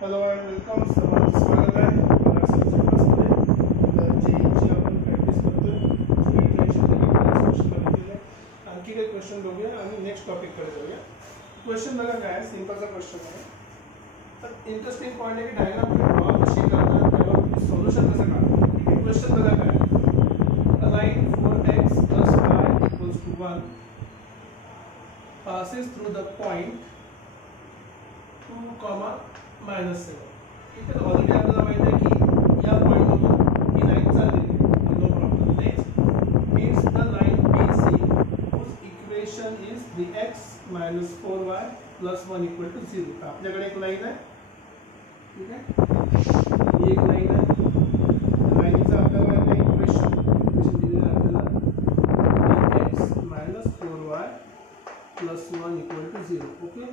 Hello and welcome. सर्वांचं स्वागत आहे क्लासमध्ये. जी आपण प्रॅक्टिस करतोय आणखी काही क्वेश्चन बघूया आणि नेक्स्ट टॉपिककडे जाऊया. क्वेश्चन बघा काय, सिंपलचा क्वेश्चन आहे. तर इंटरेस्टिंग पॉईंट आहे की डायग्राम ड्रॉ कशी करतात त्यावर सोल्युशन कसं काढतात. ठीक आहे. क्वेश्चन बघा काय, अ लाईन 4x + y = 1 passes through the point 2, -7. ठीक आहे. ऑलरेडी आपल्याला माहिती आहे की या पॉइंट मधून ही लाईन चाललेली आहे. No problem. Next means the line BC whose equation is 3x - 4y + 1 = 0. आपल्याकडे एक लाईन आहे. ठीक आहे. ही एक लाईन आहे. लाईनचा आपल्याला इक्वेशन दिलेलं आहे आपल्याला 3x - 4y + 1 = 0. ओके.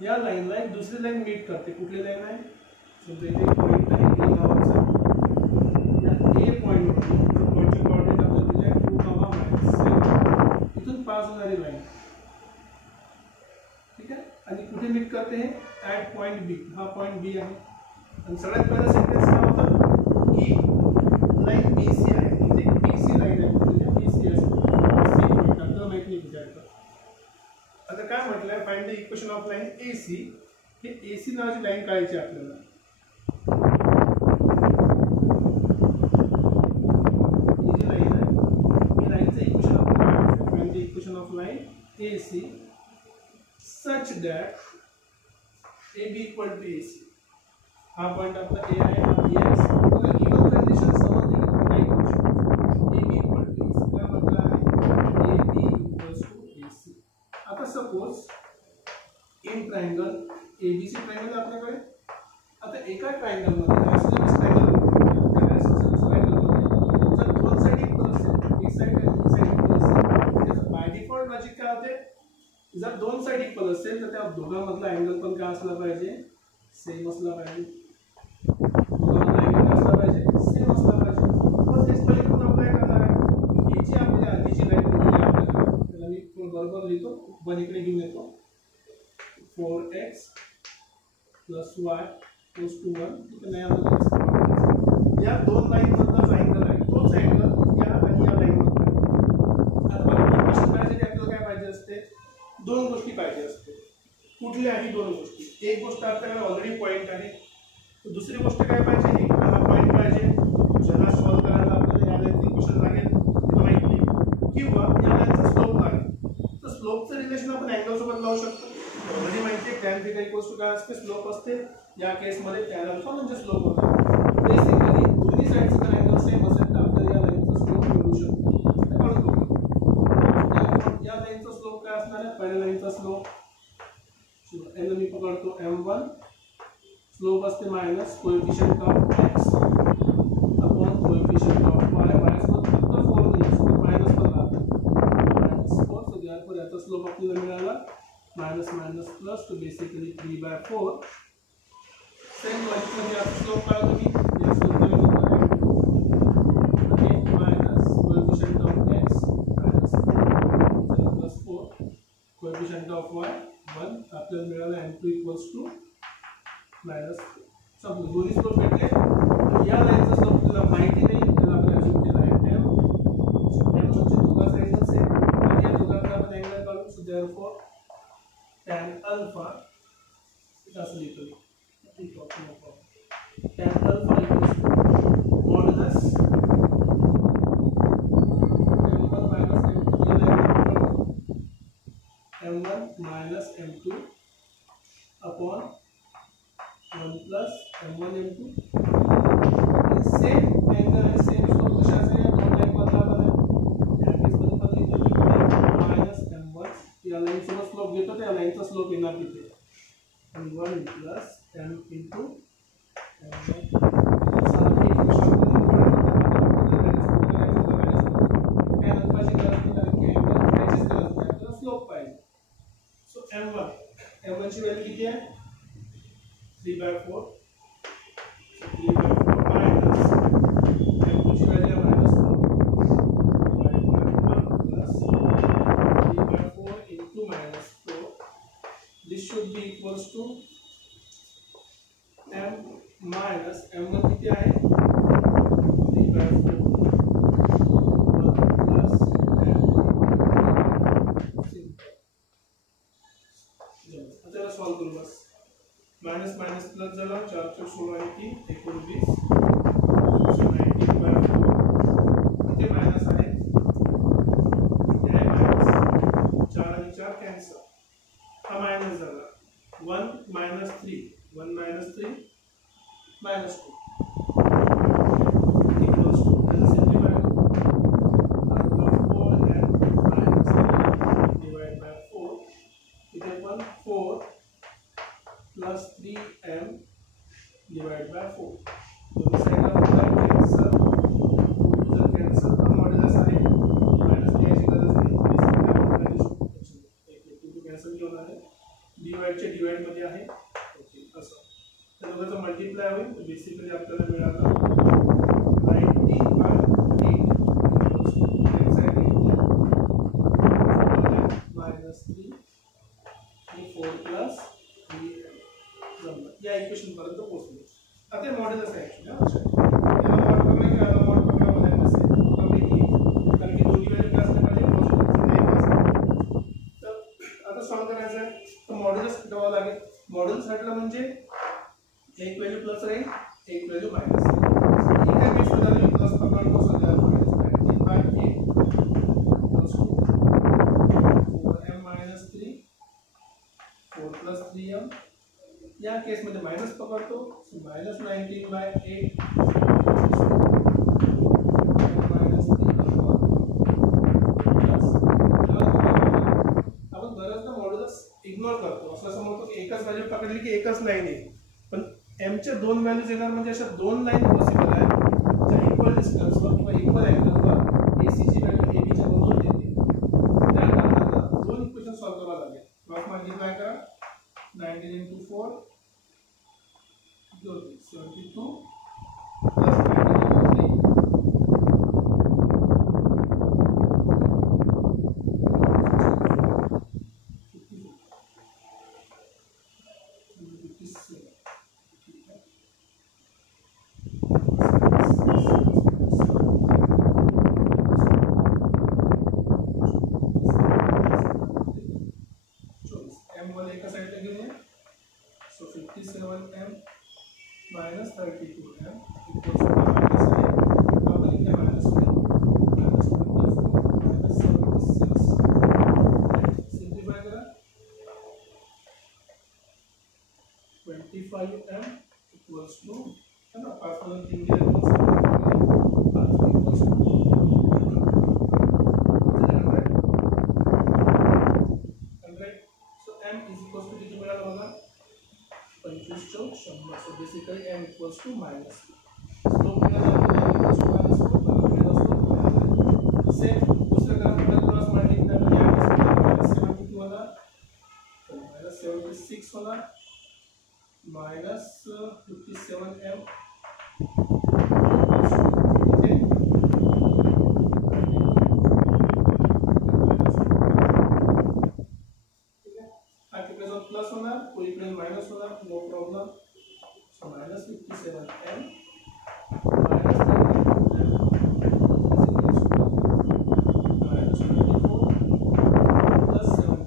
या लाईनला एक दुसरी लाईन मीट करते. कुठली लाईन आहे? समजा इथे एक पॉइंट आहे A नावाचा. या A पॉइंटवरून पॉइंटचे कोऑर्डिनेट आपल्याला दिले आहे 2, -7. इथून पास होणारी लाईन. ठीक आहे. आणि कुठे मीट करते हे? At point B. हा पॉइंट B आहे. आणि सगळ्यात पहिला सेंटेन्स काय होतं की लाईन BC आहे. इथे BC लाईन आहे. म्हणजे BC असेल. C पॉइंट आपल्याला माहित नाही कुठे आहे. आता काय म्हटलंय, find the equation of line AC. हे AC नावाची लाईन काढायची आपल्याला. ही जी लाईन आहे ही लाईनचं इक्वेशन आपल्याला find the equation of line AC such that AB = AC. हा पॉइंट आपला A आहे, हा B आहे. तर गिवन कंडिशन समजली की काय करू शकतो. AB = AC काय म्हटलं आहे, AB = AC. आता suppose in triangle ABC triangle आपल्याकडे. आता एका ट्रायंगल मध्ये आयसोसेलेस ट्रायंगल जर दोन साइड इक्वल असेल, एक साइड आणि एक साइड इक्वल असेल, त्याचं बाय डिफॉल्ट लॉजिक काय होते, जर दोन साइड इक्वल असेल तर त्या दोघांमधला अँगल पण काय असला पाहिजे, सेम असला पाहिजे. दोघांमधला अँगल असला पाहिजे, सेम असला पाहिजे. पण तेच पलीकडून अप्लाय करणार आहे. ही जी आपल्या आधीची लाईन दिलेली आहे आपल्याला, त्याला मी बरोबर लिहितो, 1 इकडे घेऊन येतो. 4x + y = 1. ठीक आहे. या दोन लाईन मधला जो अँगल आहे तोच अँगल या आणि या लाईन मधला आहे. आता बघा, इक्वेशन काढण्यासाठी आपल्याला काय पाहिजे असते, दोन गोष्टी पाहिजे असते. कुठल्याही दोन गोष्टी. एक गोष्ट आपल्याकडे ऑलरेडी पॉइंट आहे. तर दुसरी गोष्ट काय पाहिजे, एक हा पॉइंट पाहिजे ज्याला सॉल्व्ह करायला आपल्याला या लाईनचं इक्वेशन लागेल, हे माहित नाही, किंवा या लाईनचा स्लोप लागेल. तर स्लोपचं रिलेशन आपण अँगल सोबत लावू शकतो. ऑलरेडी माहिती आहे tan θ काय असते, स्लोप असते. या केसमध्ये tan अल्फा म्हणजे स्लोप होता. बेसिकली दोन्ही साइडचे जर अँगल सेम असेल तर आपल्याला या लाईनचा स्लोप मिळू शकतो. काढून बघू या लाईनचा स्लोप काय असणार आहे. पहिल्या लाईनचा स्लोप याला मी पकडतो m1. स्लोप असते minus coefficient of x upon coefficient of y. y सोबत फक्त 4 नाही, सोबत मायनस पण राहतो. -4. सो देयरफॉर याचा स्लोप आपल्याला मिळाला -+ तो बेसिकली 3/4. सेम लॉजिक मध्ये याचा स्लोप काय होतो, मी या स्लोपला मी लिहितो minus coefficient of x -4 coefficient of y 1. आपल्याला मिळाला m2 = -4. समजा दोन्ही स्लोप भेटले. या लाईनचा स्लोप तुला माहिती नाही, त्याला आपण अज्यूम केला आहे m. म्हणजे दोघा साइडचा सेम आणि या दोघांचा आपण अँगल काढू. सो देयरफॉर tan अल्फा असं लिहितो. ठीक आहे. tan alpha = modulus m1 - m2 upon 1 + m1 m2. Same angle आहे, सेम स्लोप कशाचा आहे, दोन लाईन मधला पण आहे. या केसमध्ये पण लिहितो -m1. या लाईन सोबत स्लोप घेतो तर या लाईनचा स्लोप येणार तिथे m1 + m * स्लोप पाहिजे. सो m1 ची व्हॅल्यू किती आहे, 3/4. 3/4 मायनस m2 ची व्हॅल्यू आहे -4 3/4 * -4. This should be equals to m minus m1 किती आहे 3/4 प्लस आता सॉल्व करू बस माइनस माइनस प्लस झाला 4 × 16 की 19 19/4 इथे माइनस आहे इथे आहे माइनस 4 आणि 4 कॅन्सल हा माइनस झाला 1 - 3 1 - 3 -2 equals to and simplify 4m minus 3 divided by 4 इथे पण 4 plus 3m divided by 4 दोन्ही साइडला कॅन्सल जर कॅन्सल तर मॉड्युलस आहे मायनस लिहायची गरज नाही बेसिकली आपण व्हॅल्यू शकतो कॅन्सल घेऊन आहे डिवाइडच्या डिवाइड मध्ये आहे ओके असं तर दोघांचा मल्टिप्लाय होईल तर बेसिकली आपल्याला मिळालं 19/8 -3 आणि 4 + 3 या इक्वेशन पर्यंत पोहोचलो आता मॉडेलच आहे ऍक्च्युअली याला मॉड पकडा की याला मॉड पकडा मला नसेल पकडली कारण की दोन्ही व्हॅल्यू क्लास मध्ये पोहोचलो तर आता सॉल्व करायचं आहे तर मॉड्युलस ठेवावं लागेल मॉड्युलस हटलं म्हणजे एक व्हॅल्यू प्लस राहील एक व्हॅल्यू मायनस एका केस मध्ये आम्ही प्लस पकडतो सगळ्यात मायनस 19/8 4m - 3 4 + 3m या केस मध्ये माइनस पकडतो सो -19/8 आपण बरंचदा मॉड्युलस इग्नोर करतो असं समजतो की एकच व्हॅल्यू पकडली की एकच लाईन येईल पण m च्या दोन व्हॅल्यूज येणार म्हणजे अशा दोन लाईन पॉसिबल आहेत ज्या इक्वल डिस्टन्सवर किंवा इक्वल अँगलवर AC ची व्हॅल्यू AB च्या बरोबर येते त्या कारणाला दोन इक्वेशन सॉल्व करावं लागेल क्रॉस मल्टिप्लाय करा 19 × 4 72 plus 19 × 3 m वाले एका साइडला घेऊया सो 57m minus 32m equals to minus 8 double in the minus 3 minus 24 minus 76 simplify करा 25m equals to है ना 5 वाला 3 के लिए 5 equals to 100 so m is equals to किती मिळालं बघा 25 × 100 so basically m equals to minus slope मिळाला आपल्याला equals to minus 4 आपल्याला slope मिळाला सेम दुसऱ्या ग्राफमध्ये क्रॉस मल्टिप्लाय म्हणजे या केसमध्ये -7 किती होणार तर -76 होणार -57m प्लस होणार कोई इकडे माइनस होणार नो प्रॉब्लेम सो -57m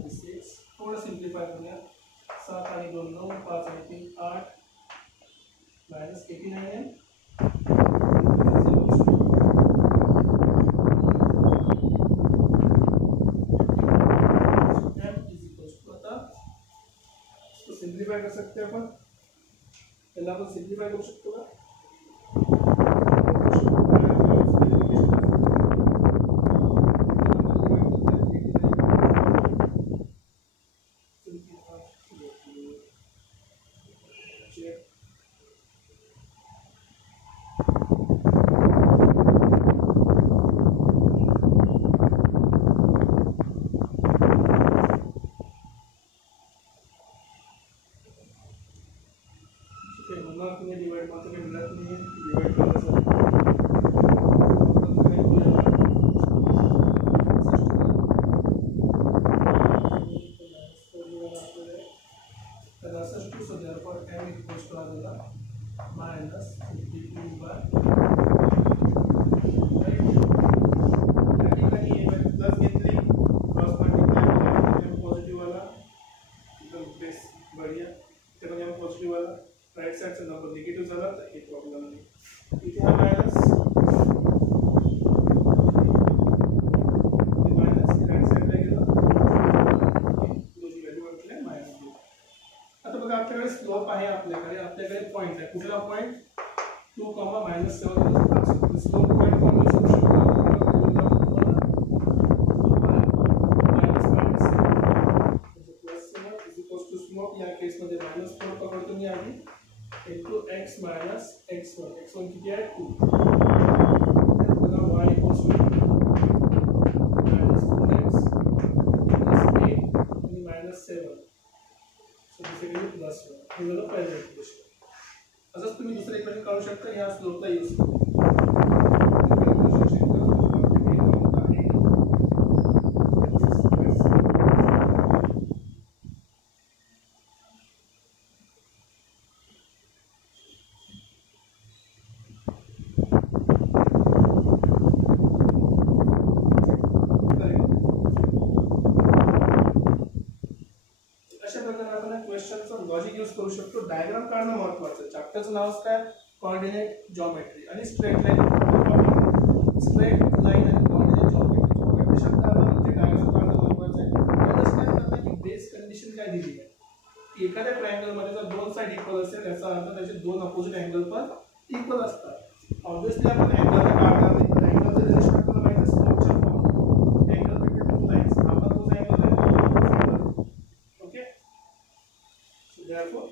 -76 थोड़ा सिंप्लीफाई करूया 7 आणि 2 9 5 आणि 3 8 -89m सिंप्लीफाई कर सकते हैं अपन पहला अपन सिंप्लीफाई कर सकते हो डिवाइड मात्र काही मिळत नाही डिवाइड करण्यासाठी तर plus 2, so therefore m equals to आलेला minus 52 by right. या ठिकाणी a प्लस घेतली क्रॉस मल्टीप्लाय m पॉझिटिव्ह आला एकदम बेस बढिया. इथे पण m पॉझिटिव्ह आला. राईट साइडचा नंबर निगेटिव्ह झाला तर हे प्रॉब्लेम नाही. इथे हा मायनस स्लोप आहे आपल्याकडे पॉइंट आहे. कुठला पॉइंट 2, -7 स्लोप पॉइंट पण यूज करू शकतो. स्लोप या केस मध्ये -4 पकडतो मी आधी into x minus x1. x1 किती आहे 2. बघा y equals to -4x plus 8 आणि -7. So basically plus 1. हे झालं पहिलं इक्वेशन. असंच तुम्ही दुसरं इक्वेशन काढू शकता ह्या स्लोपला यूज करून. लॉजिक यूज करू शकतो. डायग्राम काढणं महत्त्वाचं. चॅप्टरचं नाव काय कोऑर्डिनेट जॉमेट्री आणि स्ट्रेट लाईन आणि कोऑर्डिनेट जॉमेट्री. जॉमेट्री शब्दाला म्हणजे डायग्राम काढणं महत्त्वाचं आहे. अंडरस्टँड करणं की बेस कंडिशन काय दिली आहे. एखाद्या ट्रायंगल मध्ये जर दोन साइड इक्वल असेल याचा अर्थ त्याचे दोन अपोजिट अँगल पण इक्वल असतात. ऑब्वियसली आपण अँगल काढणार नाही तर अँगलचं रिलेशन आपल्याला माहिती आहे स्लोपच्या form angle between two lines. आपण तोच अँगल आहे. ओके therefore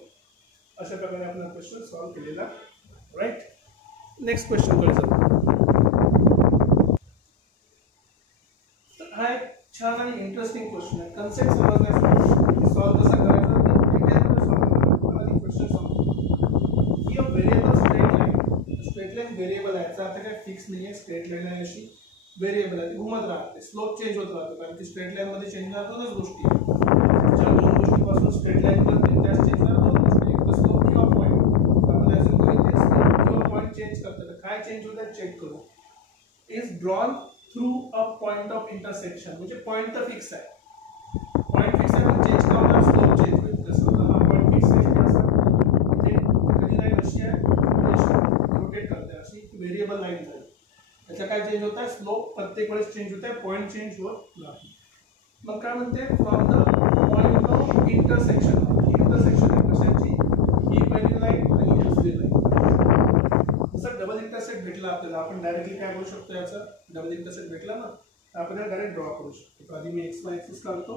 अशा प्रकारे आपण क्वेश्चन सॉल्व केलेला राइट. नेक्स्ट क्वेश्चन कडे जाऊ. हा एक छान आणि इंटरेस्टिंग क्वेश्चन आहे. कन्सेप्ट समजण्यासाठी सॉल्व कसा करायचा ते डिटेलमध्ये सॉल्व करणार आणि क्वेश्चन सॉल्व की a variable straight line variable आहे. याचा अर्थ काय फिक्स नाही आहे. स्ट्रेट लाईन आहे अशी व्हेरिएबल आहे. घुमत राहते. स्लोप चेंज होत राहतो कारण की स्ट्रेट लाईन मध्ये चेंज होणार दोनच गोष्टी आहेत. ज्या दोन गोष्टीपासून स्ट्रेट लाईन बनते त्याच चेंज होणार दोन गोष्टी. एक तर स्लोप किंवा पॉईंट. आपण याचं करू ते स्लोप किंवा पॉईंट चेंज करतात. काय चेंज होतात चेक करू. Is drawn through a point of intersection. म्हणजे पॉइंट तर फिक्स आहे. पॉइंट फिक्स आहे पण चेंज का होणार स्लोप चेंज होईल. जसं हा पॉइंट फिक्स आहे इथे कधी लाईन अशी आहे रोटेट करते अशी व्हेरिएबल लाईन झाली. त्याचा काय चेंज होत आहे स्लोप प्रत्येक वेळेस चेंज होत आहे. पॉइंट चेंज होत नाही. मग काय म्हणते from the point of intersection. Intersection कशाची ही पहिली लाईन आणि ही दुसरी लाईन. जसं डबल इंटरसेक्ट भेटला आपल्याला आपण डायरेक्टली काय करू शकतो. याचा डबल इंटरसेक्ट भेटला ना आपण डायरेक्ट ड्रॉ करू शकतो. तर आधी मी एक्स वाय ॲक्सिस काढतो.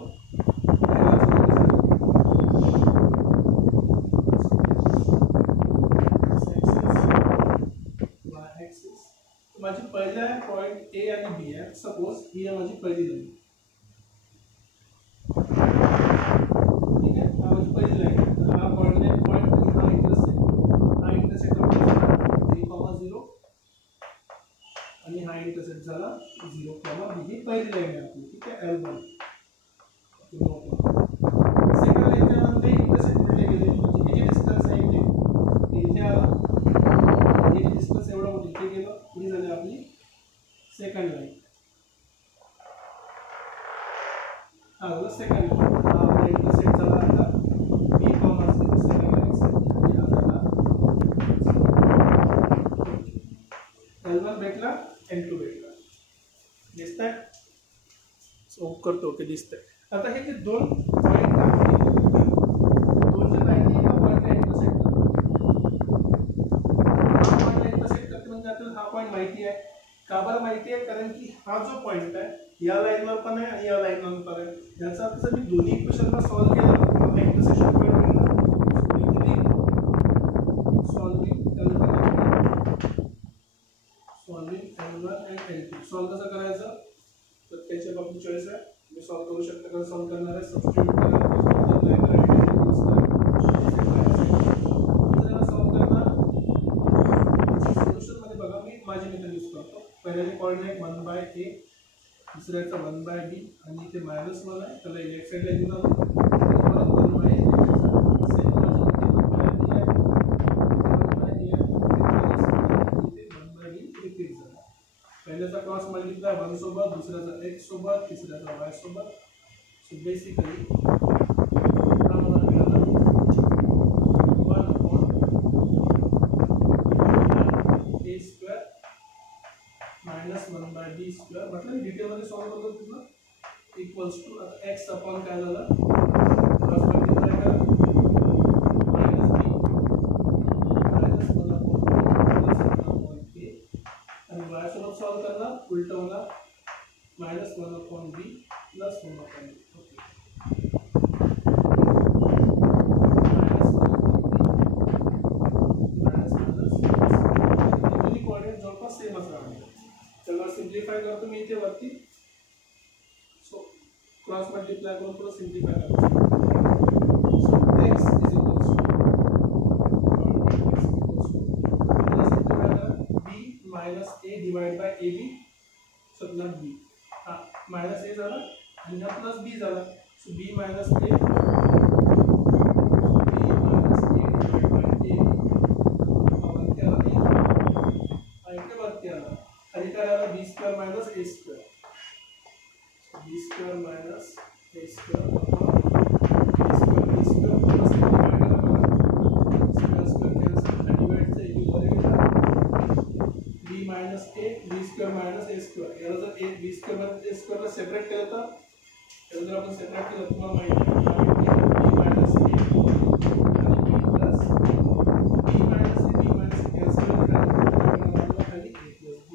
माझी पहिला पॉइंट ए आणि बी आहे. सपोज ही आहे माझी पहिली लाईन. ठीक आहे हा माझी पहिली लाईन. हा पॉइंट आहे पॉइंट हा इंटरसेक्ट 0 आणि हा इंटरसेक्ट झाला 0, बी ही पहिली लाईन आहे आपली. ठीक आहे L1. सेकंड लाईनच्या मध्ये इंटरसेक्ट कुठे गेले म्हणजे हे डिस्टन्स आहे इथे आला. हे डिस्टन्स एवढं मोठं इथे गेलं. ही झाली आपली सेकंड लाईन. हा झाला सेकंड लाईन. हा आपला इंटरसेक्ट झाला आता B, सेकंड लाईन आणि हा झाला L1 भेटला L2 भेटला. दिसतंय सो करतो. ओके दिसतंय. आता हे जे दोन पॉइंट आहे दोन जे लाईन एका पॉइंटला इंटरसेक्ट करतात. हा पॉइंटला इंटरसेक्ट करते म्हणजे आपल्याला हा पॉइंट माहिती आहे. का बरं माहिती आहे कारण की हा जो पॉइंट आहे या लाईनवर पण आहे आणि या लाईनवर पण आहे. याचा अर्थ जर मी दोन्ही इक्वेशनला सॉल्व केलं तर मला इंटरसेक्शन पॉइंट मिळणार. सॉल्विंग L1 आणि L2 सॉल्व कसं करायचं तर त्याच्या बाबतीत चॉईस आहे. मी सॉल्व करू शकता कसं सॉल्व करणार आहे. सबस्टिट्यूट करा सॉल्व करणार. सोल्युशन मध्ये बघा मी माझी मेथड यूज करतो. पहिल्याचे कोऑर्डिनेट 1/a दुसऱ्याचा 1/b आणि इथे -1 आहे त्याला लेफ्ट साइडला घेऊन आलो. परत 1/a सोबत, दुसऱ्याचा x सोबत, तिसऱ्याचा y सोबत. सो बेसिकली -1/b स्क्वेअर म्हटलं डिटेल मध्ये सॉल्व करतो पूर्ण इक्वल्स टू आता x अपॉन काय झालं क्रॉस मल्टिप्लाय करा -1/a आणि y सोबत सॉल्व करणार उलट होणार -1/b प्लस 1/b. ओके दोन्ही कोऑर्डिनेट जवळपास सेमच राहणार. चला सिम्प्लिफाय करतो मी इथे वरती. सो क्रॉस मल्टिप्लाय करून थोडं सिम्प्लिफाय करायचं. So x is equals to simplify करा b minus a divide by ab. So plus b हा मायनस a झाला आणि हा प्लस b झाला. So b minus a divide by ab वरती आला हा इकडे वरती आला खाली काय आला b square minus a square. b square minus a square upon a square b square plus simplify करा बघा स्क्वेअर स्क्वेअर कॅन्सल आणि डिवाइडचा a वर गेला b minus a b square minus a square. याला जर a b square minus a square ला separate केलं तर याला जर आपण सेपरेट केलं तुम्हाला माहिती आहे b मायनस a आणि b plus b minus a cancel आणि a plus b.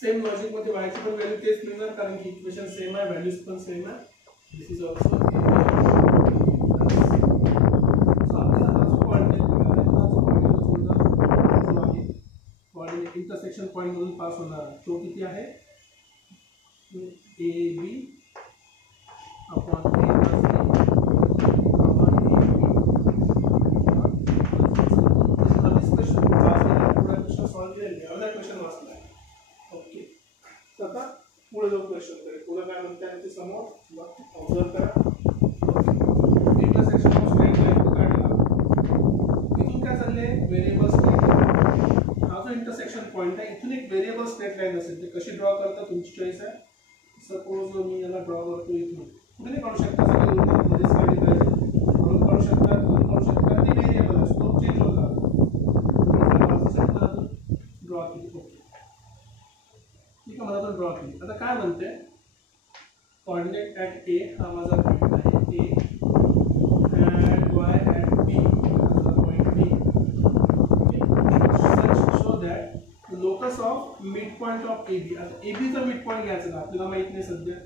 Same logic मध्ये y ची पण व्हॅल्यू तेच मिळणार कारण की इक्वेशन सेम आहे व्हॅल्यूज पण सेम आहे. This is also a. सो आपल्याला हा जो कोऑर्डिनेट मिळाला आहे हा जो कोऑर्डिनेट कोऑर्डिनेट इंटरसेक्शन पॉइंट मधून पास होणार तो किती आहे ab upon a plus b upon ab. This question वाचलेला पुढे क्वेश्चन सॉल्व केलेला आहे. क्वेश्चन वाचला आहे. ओके आता पुढे जाऊ क्वेश्चन कडे. पुढे काय म्हणते आहे ते समोर ऑब्झर्व करा. इंटरसेक्शन ऑफ स्ट्रेट लाईन काढला इथून काय चालले व्हेरिएबल स्ट्रेट लाईन. हा जो इंटरसेक्शन पॉइंट आहे इथून एक व्हेरिएबल स्ट्रेट लाईन असेल ते कशी ड्रॉ करता तुमची चॉईस आहे. सपोज मी याला ड्रॉ करतो इथून कुठे नाही काढू शकता सगळे मध्ये काढली पाहिजे म्हणून काढू शकता ते व्हेरिएबल असतो चेंज होत राहतो ड्रॉ केली. ओके ठीक आहे मला तो ड्रॉ केली. आता काय म्हणते कोऑर्डिनेट ॲट a हा माझा पॉईंट आहे a and y at b माझा point b. So that locus of mid point of ab. आता ab चा मिड पॉईंट घ्यायचा ना आपल्याला माहित नाही सध्या.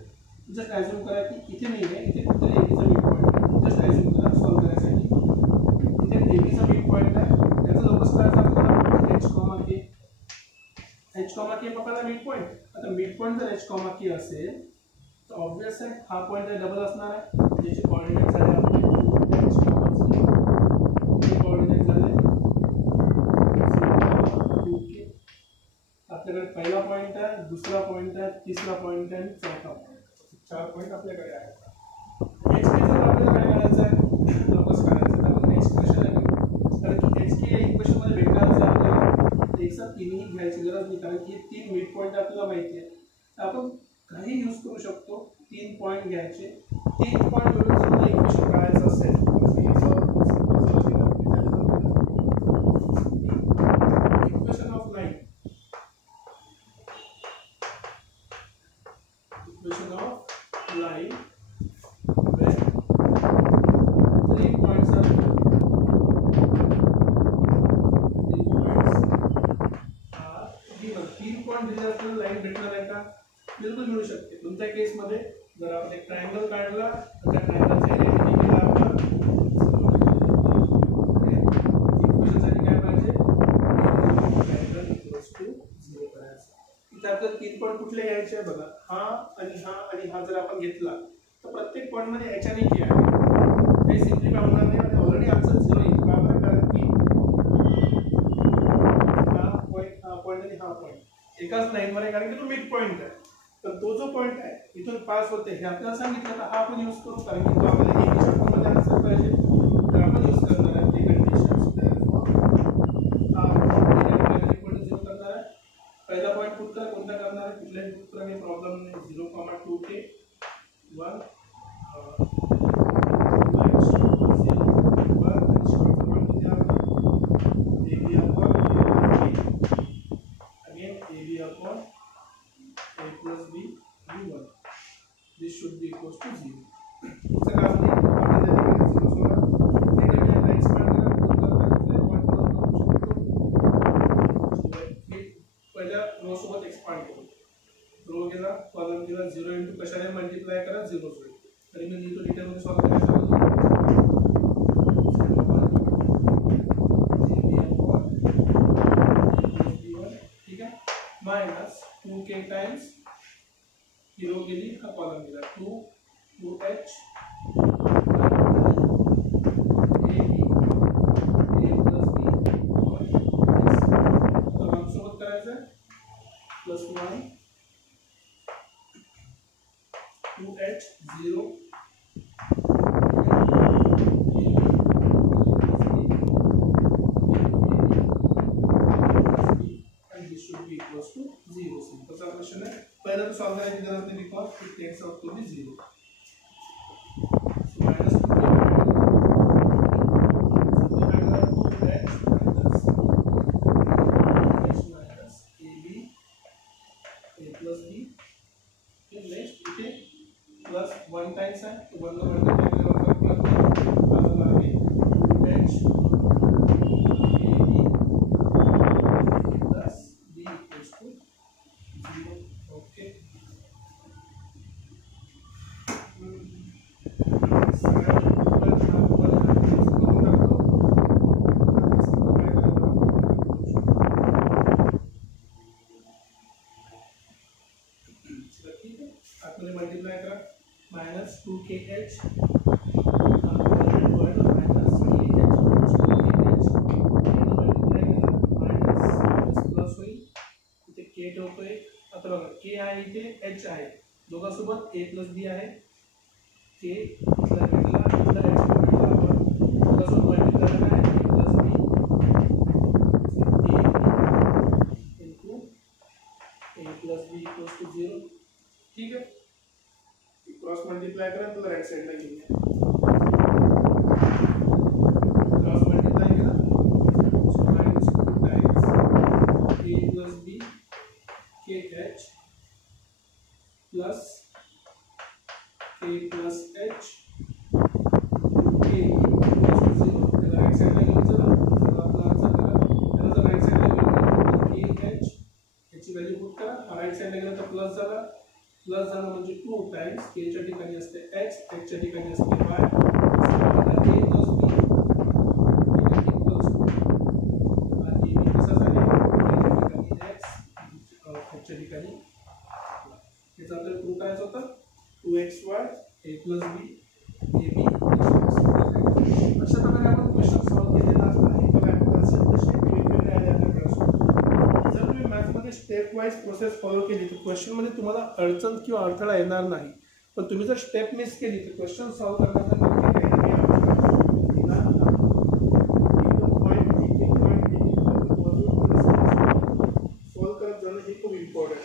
जस्ट ॲज्युम करा की इथे नाही आहे इथे कुठेतरी ab चा मिड पॉईंट आहे. जस्ट ॲज्युम करा सॉल्व करायसाठी इथे ab चा मिड पॉईंट आहे त्याचा लोकस करायचा आपल्याला h, k पकडला मिड पॉइंट. आता मिड पॉइंट जर h, k असेल तर ऑब्वियस आहे हा पॉइंट डबल असणार आहे ज्याचे कोऑर्डिनेट झाले आपले h, 0 कोऑर्डिनेट झाले 2k. आपल्याकडे पहिला पॉइंट आहे दुसरा पॉइंट आहे तिसरा पॉइंट आहे आणि चौथा पॉइंट. 4 पॉइंट आपल्याकडे आहेत. नेक्स्ट केस आपल्याला काय करायचं आहे लोकस काढायचं. तर आपण नेक्स्ट क्वेश्चन आहे कारण की h, k या इक्वेशन मध्ये भेटणार आहे आपल्याला एक साथ तीनही घ्यायची गरज नाही कारण की 3 मिड पॉइंट आपल्याला माहिती आहे. आपण काही यूज करू शकतो 3 पॉइंट घ्यायचे 3 पॉइंट वरून समजा इक्वेशन काढायचं असेल equation of line where 3 points are given. 3 पॉइंट दिले असलेली लाईन भेटणार आहे का बिलकुल मिळू शकते. तुमच्या केस मध्ये जर आपण एक ट्रायंगल काढला तर त्या ट्रायंगलचा एरिया किती केला आपण इक्वेशनसाठी काय पाहिजे ट्रायंगल इक्वल्स टू 0 करायचं. इथे आपल्याला 3 पॉइंट कुठले घ्यायचे बघा हा आणि हा जर आपण घेतला तर प्रत्येक पॉइंट मध्ये h आणि k आहे. हे सिम्प्लिफाय होणार नाही आणि ऑलरेडी आन्सर 0 येईल का बरं कारण की हा पॉइंट आणि हा पॉइंट एकाच लाईनवर आहे कारण की तो मिड पॉइंट आहे. तर तो जो पॉइंट आहे इथून पास होते हे आपल्याला सांगितलं तर हा आपण यूज करू कारण की तो आपल्याला एक शब्दामध्ये आन्सर पाहिजे तर आपण यूज करणार आहे ते कंडिशन्स. हा पॉइंट करणार आहे पहिला पॉइंट कोणता करणार आहे कुठल्या तर 0 इंटू कशाने मल्टिप्लाय करा 0 होईल. तरी मी लिहितो डिटेलमध्ये सॉल्व्ह करायचं ठीक आहे. मायनस 2k टाइम्स 0 गेली हा कॉलम गेला 2h सोबत करायचं plus 1 2h 0 equals to 0. Simple सा क्वेश्चन है. पहले तो सॉल्व करने की जरूरत नहीं because it takes out to be 0. So minus 2 next इथे प्लस 1 टाइम्स है तो 1 ला मल्टीप्लाई केल्यावर प्लस आहे 2h मल्टीप्लाई करा माइनस 2kh के ठेवतो एक. आता बघा के आहे इथे एच आहे दोघांसोबत ए प्लस बी आहे के इथला भेटला इथला एच भेटला आपण दोघांसोबत मल्टिप्लाय आहे A plus B into A plus B equals to 0. ठीक है. क्रॉस मल्टीप्लाई करा तो राइट साइड ला घेऊया क्रॉस मल्टीप्लाई केला so minus 2 times a plus b kh plus k plus h k equals to 0. त्याला राइट साइड ला घेऊन चला आपला आन्सर करा. त्याला राइट साइड ला घेऊन kh ह्याची व्हॅल्यू पुट करा. राइट साइड ला गेला तर प्लस झाला प्लस झाला म्हणजे 2 टाइम्स k च्या ठिकाणी असते h h च्या ठिकाणी असते y a plus b equals to आणि b कसा झाले k च्या ठिकाणी x h च्या ठिकाणी याचा आपल्याला प्रूफ करायचा होता 2xy a plus b ab अशा प्रकारे आपण क्वेश्चन सॉल्व्ह केलेला आहे. बघा कन्सेप्ट कसे वेगवेगळे आले आपल्याकडे. जर तुम्ही मॅथ्स मध्ये स्टेप वाइज प्रोसेस फॉलो केली तर क्वेश्चन मध्ये तुम्हाला अडचण किंवा अडथळा येणार नाही. पण तुम्ही जर स्टेप मिस केली तर क्वेश्चन सॉल्व्ह करण्याचा नक्की काहीतरी सॉल्व्ह करत जाणं हे खूप इम्पॉर्टंट आहे.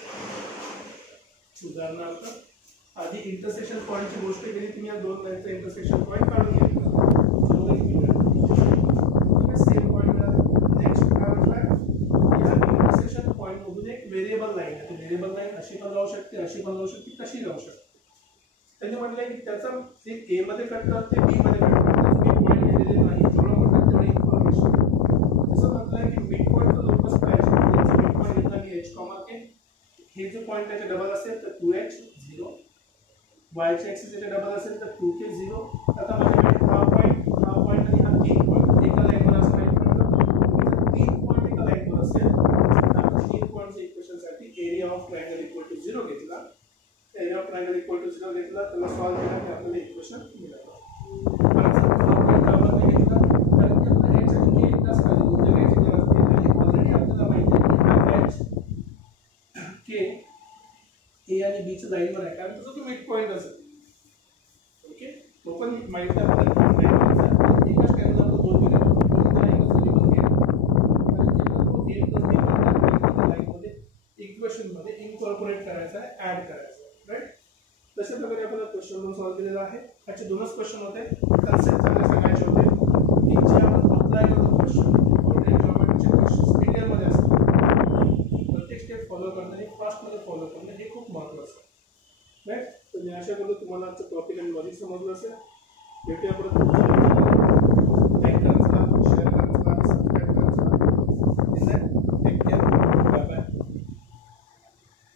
उदाहरणार्थ आधी इंटरसेक्शन पॉईंटची गोष्ट केली तुम्ही या दोन लाईनचा इंटरसेक्शन पॉईंट काढून घेतला सेम पॉईंट मिळाला. नेक्स्ट काय म्हटलं या इंटरसेक्शन पॉईंट मधून एक व्हेरिएबल लाईन आहे. व्हेरिएबल लाईन अशी पण जाऊ शकते अशी पण जाऊ शकते कशी जाऊ शकते. त्यांनी म्हटलंय की त्याचा जे ए मध्ये कट करते बी मध्ये कट करते तुम्ही पॉईंट दिलेले नाही जेवढं म्हणतात तेवढे इन्फॉर्मेशन. असं म्हटलंय की मिड पॉईंटचा लोकस पाहिजे त्याचा मिड पॉईंट घेतला की h कॉमा के हे जो पॉईंट त्याचे डबल असेल तर 2h 0 y चे ऍक्सिस त्याचे डबल असेल तर 2k 0. आता माझ्याकडे हा पॉईंट आणि हा तीन पॉईंट एका लाईनवर असं माहित पडलं तीन पॉईंट एका लाईनवर असेल तर तीन पॉईंटच्या इक्वेशनसाठी area of triangle equal to 0 घेतला. Area of triangle equal to 0 घेतला त्याला सॉल्व्ह केला की आपल्याला इक्वेशन मिळालं. पण जर हा पॉईंट कावर नाही घेतला कारण की आपला h आणि k एकदाच खाली दोन घ्यायची गरज नाही आणि ऑलरेडी आपल्याला माहिती आहे की हा h k a आणि b च्या लाईनवर आहे कारण त्याचा तो मिड पॉईंट असेल. ओके तो पण माहिती आहे आपल्याला की नाही एकाच टाइमला आपण दोन दिले दोन लाईनवर व्हेरिएबल घ्यायचा आणि तो a प्लस b त्या लाईनमध्ये इक्वेशन मध्ये इनकॉर्पोरेट करायचा आहे ऍड करायचा आहे राईट. तशा प्रकारे आपण क्वेश्चन सॉल्व्ह केलेला आहे. याचे दोनच क्वेश्चन होते कन्सेप्ट चांगले सांगायचे होते की जे आपण अप्लाय करतो क्वेश्चन ऑर्डिनरी जॉमेट्रीचे क्वेश्चन्स डिटेल मध्ये असतात. प्रत्येक स्टेप फॉलो करताना फास्ट मध्ये फॉलो करणं हे खूप महत्त्वाचं आहे राईट. तर मी आशा करतो तुम्हाला आजचं टॉपिक आणि लॉजिक समजलं असेल. भेटूया परत